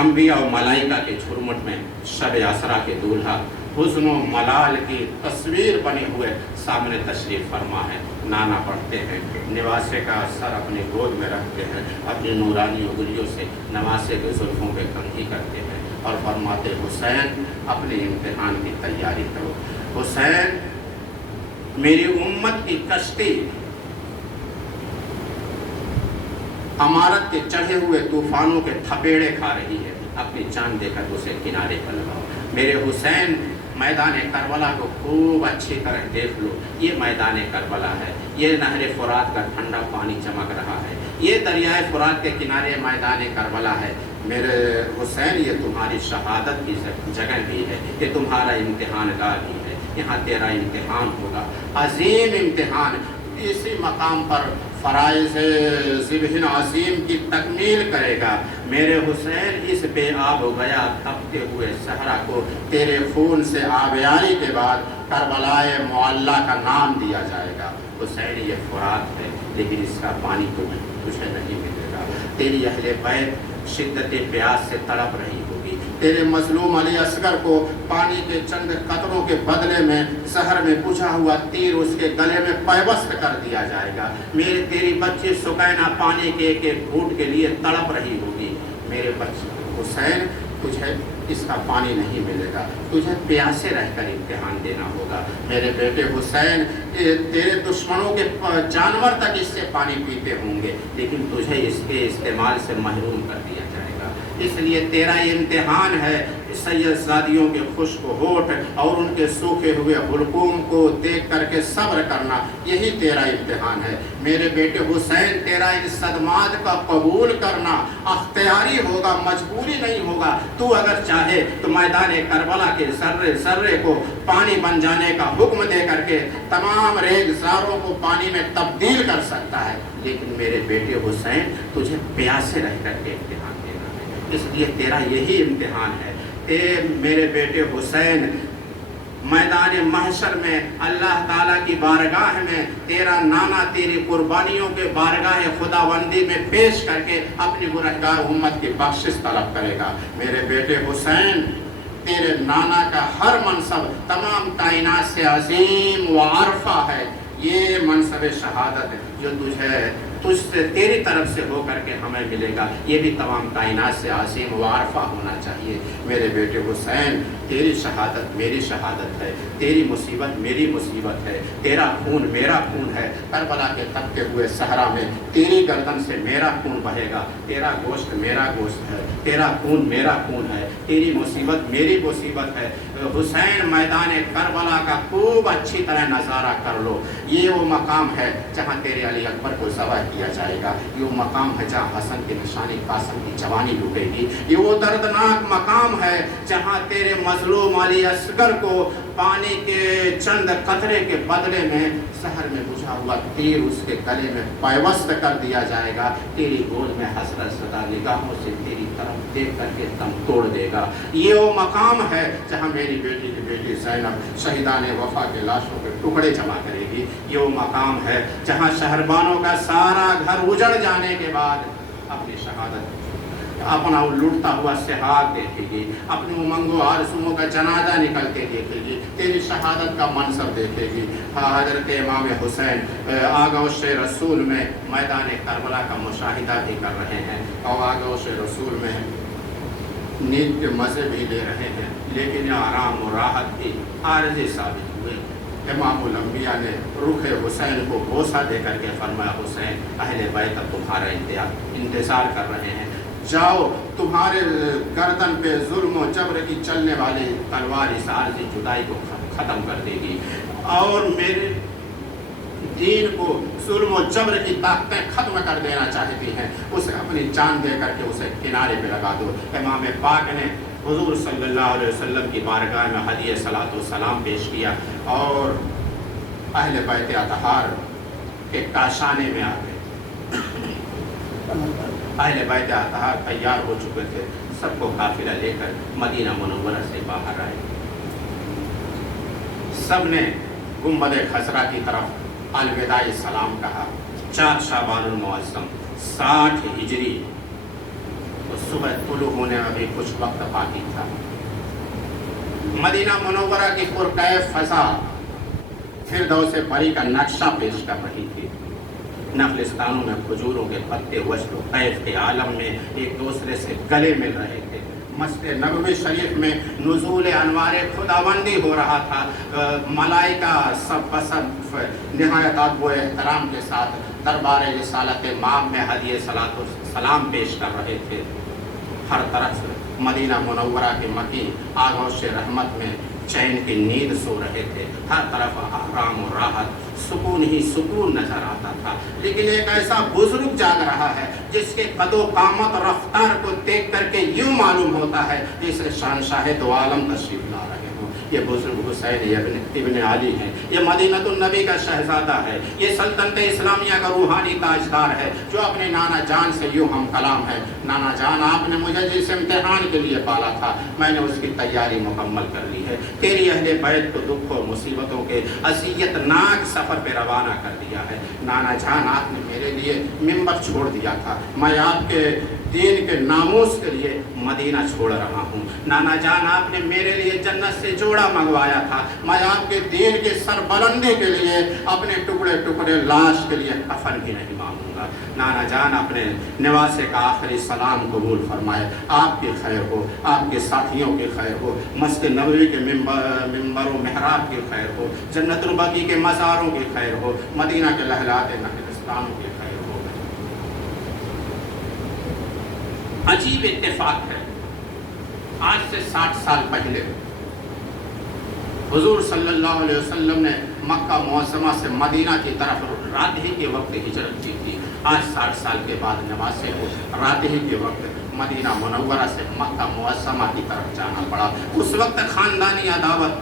انبیاء و ملائکہ کے جھرمٹ میں شب اسرا کے دولہا حزن و ملال کی تصویر بنے ہوئے سامنے تشریف فرما ہے۔ نانا پڑھتے ہیں، نواسے کا سر اپنے گود میں رکھتے ہیں، اپنی نورانی انگلیوں سے نواسے کے زلفوں پہ کنگھی کرتے ہیں اور فرماتے، حسین اپنے امتحان کی تیاری کرو۔ حسین، میری امت کی کشتی امارت کے چڑھے ہوئے طوفانوں کے تھپیڑے کھا رہی ہے، اپنی جان دے کر اسے کنارے پر لگاؤ۔ میرے حسین، میدان کربلا کو خوب اچھی طرح دیکھ لو، یہ میدان کربلا ہے، یہ نہر فرات کا ٹھنڈا پانی چمک رہا ہے، یہ دریائے فرات کے کنارے میدان کربلا ہے۔ میرے حسین، یہ تمہاری شہادت کی جگہ بھی ہے، یہ تمہارا امتحان گاہ بھی ہے، یہاں تیرا امتحان ہوگا، عظیم امتحان۔ اسی مقام پر فرائض ذبح عظیم کی تکمیل کرے گا۔ میرے حسین، اس بے آب ہو گیا تپتے ہوئے صحرا کو تیرے خون سے آبیاری کے بعد کربلائے معلیٰ کا نام دیا جائے گا۔ حسین، یہ فرات ہے لیکن اس کا پانی تجھے نہیں ملے گا۔ تیری اہل بیت شدت پیاس سے تڑپ رہی ہوگی، تیرے مظلوم علی اصغر کو پانی کے چند قطروں کے بدلے میں زہر میں بجھا ہوا تیر اس کے گلے میں پیوست کر دیا جائے گا۔ تیری بچی سکینہ پانی کے ایک ایک گھونٹ کے لیے تڑپ رہی ہوگی۔ میرے بچے حسین، تجھے اس کا پانی نہیں ملے گا، تجھے پیاسے رہ کر امتحان دینا ہوگا۔ میرے بیٹے حسین، تیرے دشمنوں کے جانور تک اس سے پانی پیتے ہوں گے لیکن تجھے اس کے استعمال سے محروم کر دیا جائے گا۔ اس لیے تیرا یہ امتحان ہے، سید زادیوں کے خشک ہونٹ اور ان کے سوکھے ہوئے حلقوم کو دیکھ کر کے صبر کرنا، یہی تیرا امتحان ہے۔ میرے بیٹے حسین، تیرا ان صدمات کا قبول کرنا اختیاری ہوگا، مجبوری نہیں ہوگا۔ تو اگر چاہے تو میدان کربلا کے ذرے ذرے کو پانی بن جانے کا حکم دے کر کے تمام ریگزاروں کو پانی میں تبدیل کر سکتا ہے، لیکن میرے بیٹے حسین، تجھے پیاسے رہ کر کے امتحان دینا ہے۔ اس لیے تیرا یہی امتحان ہے۔ میرے بیٹے حسین، میدان محشر میں اللہ تعالیٰ کی بارگاہ میں تیرا نانا تیری قربانیوں کے بارگاہ خداوندی میں پیش کر کے اپنی گنہگار امت کی بخشش طلب کرے گا۔ میرے بیٹے حسین، تیرے نانا کا ہر منصب تمام کائنات سے عظیم و عرفہ ہے۔ یہ منصب شہادت جو تجھ سے تیری طرف سے ہو کر کے ہمیں ملے گا، یہ بھی تمام کائنات سے عظیم و عرفہ ہونا چاہیے۔ میرے بیٹے حسین، تیری شہادت میری شہادت ہے، تیری مصیبت میری مصیبت ہے، تیرا خون میرا خون ہے۔ کربلا کے تپتے ہوئے صحرا میں تیری گردن سے میرا خون بہے گا، تیرا گوشت میرا گوشت ہے، تیرا خون میرا خون ہے، تیری مصیبت میری مصیبت ہے۔ حسین، میدان کربلا کا خوب اچھی طرح نظارہ کر لو۔ یہ وہ مقام ہے جہاں تیرے علی اکبر کو ذبح کیا جائے گا، یہ وہ مقام ہے جہاں حسن کی نشانی قاسم کی جوانی لٹے گی، یہ وہ دردناک مقام ہے جہاں تیرے مظلوم علی اصغر کو پانی کے چند قطرے کے بدلے میں شہر میں بجھا ہوا تیر اس کے گلے میں پیوست کر دیا جائے گا، تیری گود میں حسرت زدہ نگاہوں سے تیری طرف دیکھ کر کے دم توڑ دے گا۔ یہ وہ مقام ہے جہاں میری بیٹی کی بیٹی زینب شہیدان وفا کے لاشوں کے ٹکڑے جمع کرے گی۔ یہ وہ مقام ہے جہاں شہربانوں کا سارا گھر اجڑ جانے کے بعد اپنی شہادت اپنا لوٹتا ہوا سہاگ دیکھے گی، اپنی امنگ و آرزوؤں کا جنازہ نکلتے دیکھے گی، تیری شہادت کا منظر دیکھے گی۔ حضرت امام حسین آغوش رسول میں میدان کربلا کا مشاہدہ بھی کر رہے ہیں اور آغوش رسول میں نیند کے مزے بھی لے رہے ہیں، لیکن آرام و راحت بھی عارضی ثابت ہوئے۔ امام الانبیاء نے رخ حسین کو بوسہ دے کر کے فرمایا، حسین اہل بیت تمہارا انتظار کر رہے ہیں، جاؤ، تمہارے گردن پہ ظلم و جبر کی چلنے والی تلوار اس عارضی جدائی کو ختم کر دے گی، اور میرے دین کو ظلم و جبر کی طاقتیں ختم کر دینا چاہتی ہیں، اسے اپنی جان دے کر کے اسے کنارے پہ لگا دو۔ امام پاک نے حضور صلی اللہ علیہ وسلم کی بارگاہ میں ہدیہ صلاۃ و سلام پیش کیا اور اہل بیت اطہار کے کاشانے میں آ گئے۔ اہل بیت اطہار تیار ہو چکے تھے، سب کو قافلہ لے کر مدینہ منورہ سے باہر آئے۔ سب نے گنبد خضرا کی طرف الوداع سلام کہا۔ 4 شعبان المعظم 60 ہجری، صبح طلوع ہونے میں بھی کچھ وقت باقی تھا۔ مدینہ منورہ کی پرکیف فضا فردوس بری کا نقشہ پیش کر رہی تھی۔ نخلستانوں میں کھجوروں کے پتے وجد و کیف کے عالم میں ایک دوسرے سے گلے مل رہے تھے۔ مسجد نبوی شریف میں نزول انوار خداوندی ہو رہا تھا۔ ملائکہ سب بصف نہایت ادب و احترام کے ساتھ دربار رسالت مام میں ہدیہ صلاۃ و سلام پیش کر رہے تھے۔ ہر طرف مدینہ منورہ کے مکین آغوش رحمت میں چین کی نیند سو رہے تھے۔ ہر طرف آرام و راحت، سکون ہی سکون نظر آتا تھا، لیکن ایک ایسا بزرگ جاگ رہا ہے جس کے قد و قامت اور رفتار کو دیکھ کر کے یوں معلوم ہوتا ہے جسے شہنشاہ دو عالم تشریف لا رہے ہوں۔ یہ بزرگ حسین ابن علی ہے، یہ مدینۃ النبی کا شہزادہ ہے، یہ سلطنت اسلامیہ کا روحانی تاجدار ہے، جو اپنے نانا جان سے یوں ہم کلام ہے۔ نانا جان، آپ نے مجھے جس امتحان کے لیے پالا تھا، میں نے اس کی تیاری مکمل کر لی ہے۔ تیری اہل بیت کو دکھ اور مصیبتوں کے اذیت ناک سفر پہ روانہ کر دیا ہے۔ نانا جان، آپ نے میرے لیے ممبر چھوڑ دیا تھا، میں آپ کے دین کے ناموس کے لیے مدینہ چھوڑ رہا ہوں۔ نانا جان، آپ نے میرے لیے جنت سے جوڑا منگوایا تھا، میں آپ کے دین کی سربلندی کے لیے اپنے ٹکڑے ٹکڑے لاش کے لیے کفن بھی نہیں مانگوں گا۔ نانا جان، اپنے نواسے کا آخری سلام قبول فرمائے، آپ کی خیر ہو، آپ کے ساتھیوں کی خیر ہو، مسجد نبوی کے ممبر و محراب کی خیر ہو، جنت البقیع کے مزاروں کی خیر ہو، مدینہ کے لہلاتے نخلستانوں کی خیر ہو۔ عجیب اتفاق ہے، آج سے 60 سال پہلے حضور صلی اللہ علیہ وسلم نے مکہ معظمہ سے مدینہ کی طرف رات ہی کے وقت ہجرت کی تھی۔ آج 60 سال کے بعد نواسے کو رات ہی کے وقت مدینہ منورہ سے مکہ معظمہ کی طرف جانا پڑا۔ اس وقت خاندانی عداوت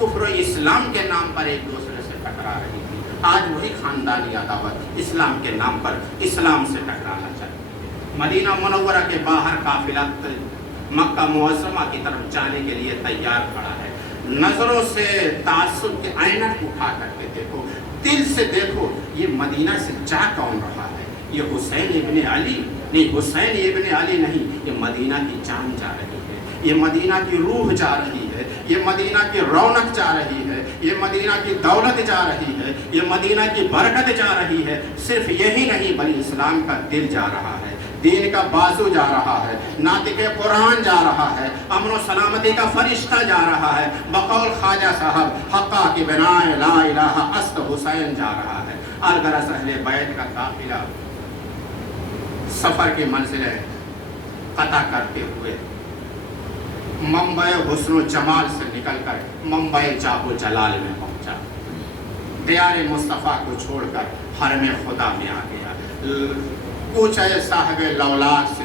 کفر و اسلام کے نام پر ایک دوسرے سے ٹکرا رہی تھی، آج وہی خاندانی عداوت اسلام کے نام پر اسلام سے ٹکرانا چاہیے۔ مدینہ منورہ کے باہر قافلہ مکہ معظمہ کی طرف جانے کے لیے تیار کھڑا ہے۔ نظروں سے تعصب کے اینک اٹھا کر کے دیکھو، دل سے دیکھو، یہ مدینہ سے جا کون رہا ہے؟ یہ حسین ابن علی نہیں، حسین ابن علی نہیں، یہ مدینہ کی جان جا رہی ہے، یہ مدینہ کی روح جا رہی ہے، یہ مدینہ کی رونق جا رہی ہے، یہ مدینہ کی دولت جا رہی ہے، یہ مدینہ کی برکت جا رہی ہے۔ صرف یہی نہیں بلکہ اسلام کا دل جا رہا ہے، دین کا بازو جا رہا ہے، ناطق قرآن جا رہا ہے، امن و سلامتی کا فرشتہ جا رہا ہے، بقول خواجہ صاحب حقا کی بنائے لا الہ است حسین جا رہا ہے۔ الغرض اہل بیت کا قافلہ سفر کی منزلیں قطع کرتے ہوئے منبع حسن و جمال سے نکل کر منبع جاہ و جلال میں پہنچا، دیار مصطفیٰ کو چھوڑ کر حرم خدا میں آ گیا، کوچہ صاحب لولاک سے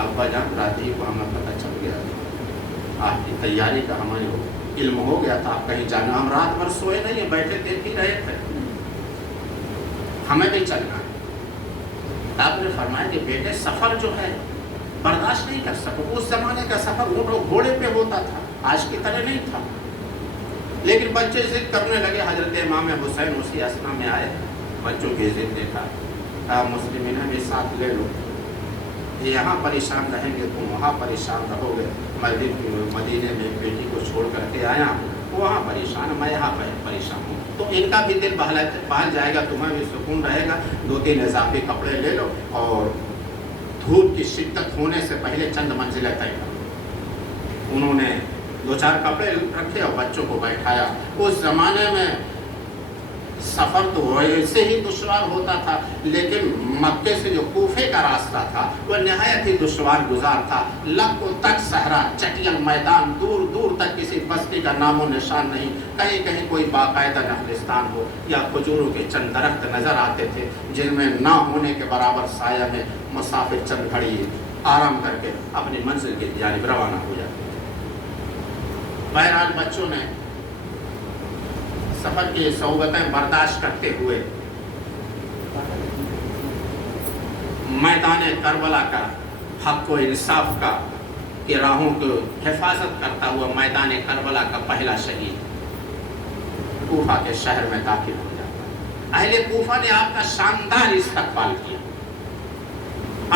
ابا جان رات ہی کو ہمیں پتہ چل گیا، آپ کی تیاری کا ہمیں علم ہو گیا تھا، آپ کہیں جانا، ہم رات بھر سوئے نہیں ہیں، بیٹھے دیکھ ہی رہے تھے، ہمیں بھی چلنا ہے۔ آپ نے فرمایا کہ بیٹے سفر جو ہے برداشت نہیں کر سکو، اس زمانے کا سفر اونٹ اور گھوڑے پہ ہوتا تھا، آج کی طرح نہیں تھا، لیکن بچے ضد کرنے لگے۔ حضرت امام حسین اسی اسنا میں آئے، بچوں کی ضد دیکھا، مسلمین بھی ساتھ لے لو، یہاں پریشان رہیں گے تم وہاں پریشان رہو گے، مدینے میں بیٹی کو چھوڑ کر کے آیا ہوں، وہاں پریشان، میں یہاں پریشان ہوں، تو ان کا بھی دل بہل جائے گا، تمہیں بھی سکون رہے گا، 2-3 اضافی کپڑے لے لو اور دھوپ کی شدت ہونے سے پہلے چند منزلیں طے کرو۔ انہوں نے 2-4 کپڑے رکھے اور بچوں کو بیٹھایا۔ اس زمانے میں سفر تو ویسے ہی دشوار ہوتا تھا، لیکن مکے سے جو کوفے کا راستہ تھا وہ نہایت ہی دشوار گزار تھا، لکوں تک صحرا، چٹیل میدان، دور دور تک کسی بستی کا نام و نشان نہیں، کہیں کہیں کوئی باقاعدہ نخلستان ہو یا کھجوروں کے چند درخت نظر آتے تھے جن میں نہ ہونے کے برابر سایہ میں مسافر چند گھڑی آرام کر کے اپنی منزل کی جانب روانہ ہو جاتے تھے۔ بہرحال بچوں نے سفر کی صعوبتیں برداشت کرتے ہوئے میدان کربلا کا، حق و انصاف کا کی راہوں کو حفاظت کرتا ہوا میدان کربلا کا پہلا شہید کوفہ کے شہر میں داخل ہو جاتا ہے۔ اہل کوفہ نے آپ کا شاندار استقبال کیا،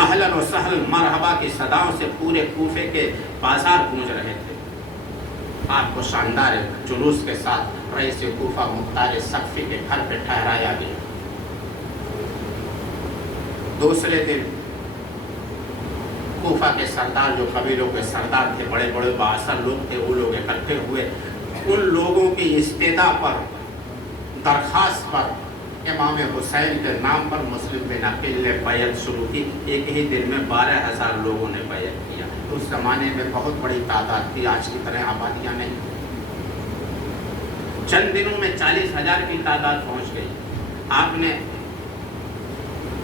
اہلاً و سہلاً مرحبا کی صداؤں سے پورے کوفے کے بازار گونج رہے تھے۔ آپ کو شاندار جلوس کے ساتھ رئیس کوفہ مختار سقفی کے گھر پہ ٹھہرایا گیا۔ دوسرے دن کوفہ کے سردار، جو قبیلوں کے سردار تھے، بڑے بڑے بااثر لوگ تھے، وہ لوگ اکٹھے ہوئے، ان لوگوں کی استدعا پر، درخواست پر امام حسین کے نام پر مسلم بن عقیل نے بیعت شروع کی۔ ایک ہی دن میں 12,000 لوگوں نے بیعت کیا۔ اس زمانے میں بہت بڑی تعداد تھی، آج کی طرح آبادیاں نہیں، چند دنوں میں 40,000 کی تعداد پہنچ گئی۔ آپ نے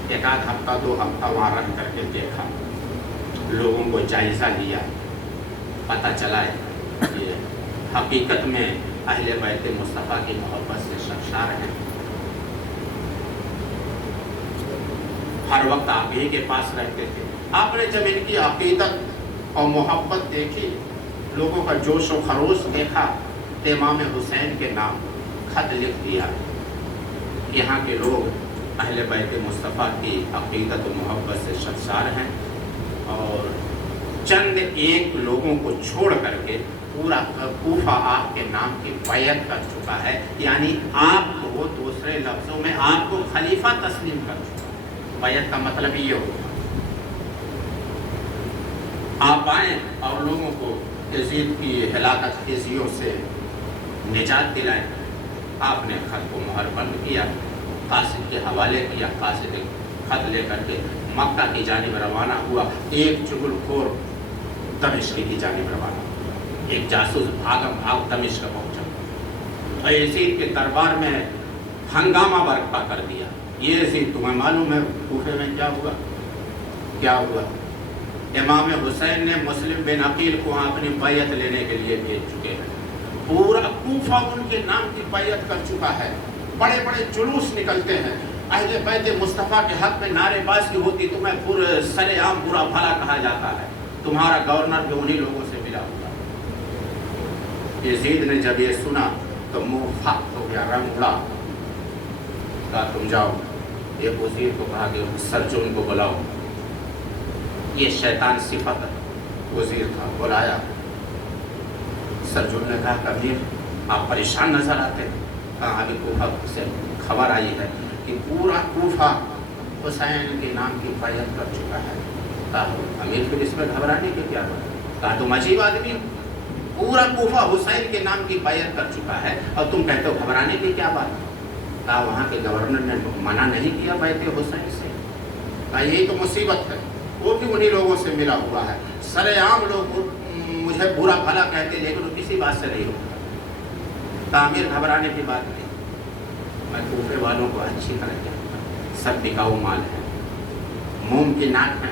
ایک آدھ ہفتہ 2 ہفتہ وہاں رہ کر کے دیکھا، لوگوں کو جائزہ لیا، پتہ چلا کہ حقیقت میں اہل بیت مصطفیٰ کی محبت سے سرشار ہیں، ہر وقت آپ ہی کے پاس رہتے تھے۔ آپ نے جب ان کی عقیدت اور محبت دیکھی، لوگوں کا جوش و خروش دیکھا، امام حسین کے نام خط لکھ دیا۔ یہاں کے لوگ اہل بیت مصطفیٰ کی عقیدت و محبت سے سرشار ہیں، اور چند ایک لوگوں کو چھوڑ کر کے پورا کوفہ آپ کے نام کی بیعت کر چکا ہے، یعنی آپ کو، دوسرے لفظوں میں آپ کو خلیفہ تسلیم کر چکا ہے۔ بیعت کا مطلب یہ ہوتا ہے آپ آئیں اور لوگوں کو یزید کی ہلاکت خیزیوں سے نجات دلائیں۔ آپ نے خط کو مہر بند کیا، قاصد کے حوالے کیا، قاصد خط لے کر کے مکہ کی جانب روانہ ہوا۔ ایک چغل خور دمشق کی جانب روانہ ہوا، ایک جاسوس بھاگ دمشق پہنچا اور یزید کے دربار میں ہنگامہ برپا کر دیا۔ یہ یزید، تمہیں معلوم ہے کوفے میں کیا ہوا؟ کیا ہوا؟ امام حسین نے مسلم بن عقیل کو اپنی بیعت لینے کے لیے بھیج چکے ہیں، پورا کوفہ ان کے نام کی بیعت کر چکا ہے، بڑے بڑے جلوس نکلتے ہیں، اہل بیت مصطفیٰ کے حق میں نعرے بازی ہوتی، تمہیں پورے سر عام برا بھلا کہا جاتا ہے، تمہارا گورنر بھی انہی لوگوں سے ملا ہوا۔ یزید نے جب یہ سنا تو منہ پھاک ہو گیا، رنگ اڑا، کہا تم جاؤ، ایک وزیر کو کہا کہ سرجن کو بلاؤ، یہ شیطان صفت وزیر تھا، بلایا۔ سرجن نے کہا کہ امیر آپ پریشان نظر آتے ہیں، کہا ابھی کوفہ سے خبر آئی ہے کہ پورا کوفہ حسین کے نام کی بیعت کر چکا ہے۔ کہا امیر پھر اس میں گھبرانے کی کیا بات؟ کہا تم عجیب آدمی ہو، پورا کوفہ حسین کے نام کی بیعت کر چکا ہے اور تم کہتے ہو گھبرانے کی کیا بات؟ کہا وہاں کے گورنر نے منع نہیں کیا بیعت حسین سے۔ کہا یہی تو مصیبت ہے، وہ بھی انہی لوگوں سے ملا ہوا ہے، سر عام لوگ مجھے برا بھلا کہتے لیکن وہ کسی بات سے نہیں روکتا۔ تعمیر گھبرانے کی بات نہیں، میں کوفے والوں کو اچھی طرح کہتا ہوں، سب بکاؤ مال ہے، موم کی ناک ہے،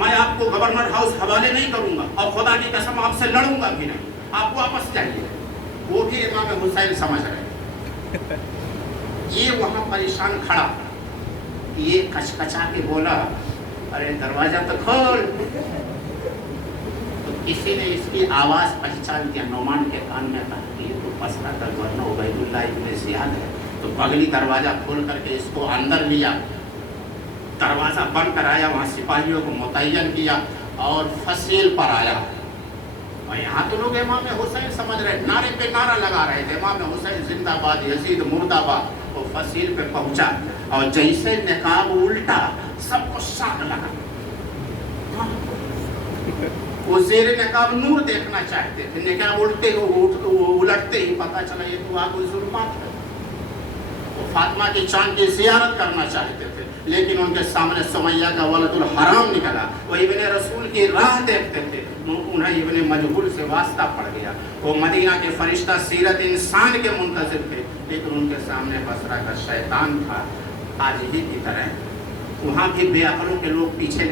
میں آپ کو گورنر ہاؤس حوالے نہیں کروں گا اور خدا کی قسم آپ سے لڑوں گا بھی نہیں, آپ واپس جائیے. وہ بھی امام حسین سمجھ رہے. یہ وہاں پریشان کھڑا, یہ کچکچا کے بولا ارے دروازہ تو کھول. تو کسی نے اس کی آواز پہچان کیا, نعمان کے کان میں کہا کہ یہ تو بصرہ کا گورنر عبید اللہ ابن زیاد ہے. تو پگلی دروازہ کھول کر کے اس کو اندر لیا, دروازہ بند کرایا, وہاں سپاہیوں کو متعین کیا اور فصیل پر آیا. اور یہاں تو لوگ امام حسین سمجھ رہے, نعرے پہ نعرہ لگا رہے تھے امام حسین زندہ باد, یزید مرد آباد. وہ فصیل پہ پہنچا اور جیسے نقاب الٹا سب کو شاک لگا. وہ زیر نقاب نور دیکھنا چاہتے تھے, نقاب الٹتے ہی پتہ چلا یہ تو کوئی ظلمات ہے. وہ فاطمہ کی چاند کی زیارت کرنا چاہتے تھے, لیکن ان کے سامنے سمیہ کا ولد الحرام نکلا. وہ ابن رسول کی راہ دیکھتے تھے, انہیں ابن مجہول سے واسطہ پڑ گیا. وہ مدینہ کے فرشتہ سیرت انسان کے منتظر تھے, لیکن ان کے سامنے بصرہ کا شیطان تھا. آج ہی کی طرح وہاں بھی بے عقلوں کے لوگ پیچھے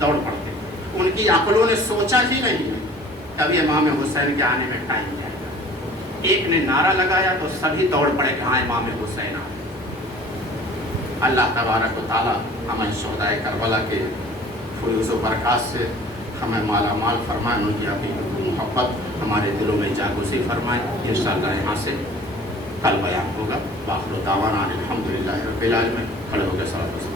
دوڑ پڑتے. ان کی عقلوں نے سوچا ہی نہیں کبھی امام حسین کے آنے میں ٹائم جائے گا. ایک نے نعرہ لگایا تو سبھی دوڑ پڑے کہ ہاں امام حسین آ. اللہ تبارک و تعالی ہمیں شہدائے کربلا کے فیوز و برکات سے ہمیں مالا مال فرمائے, ان کی عقیدت و محبت ہمارے دلوں میں جاگوزی فرمائے. انشاءاللہ یہاں سے کل بیان ہوگا. وآخر دعوانا الحمدللہ رب العالمین. کھڑے ہو کے صلوات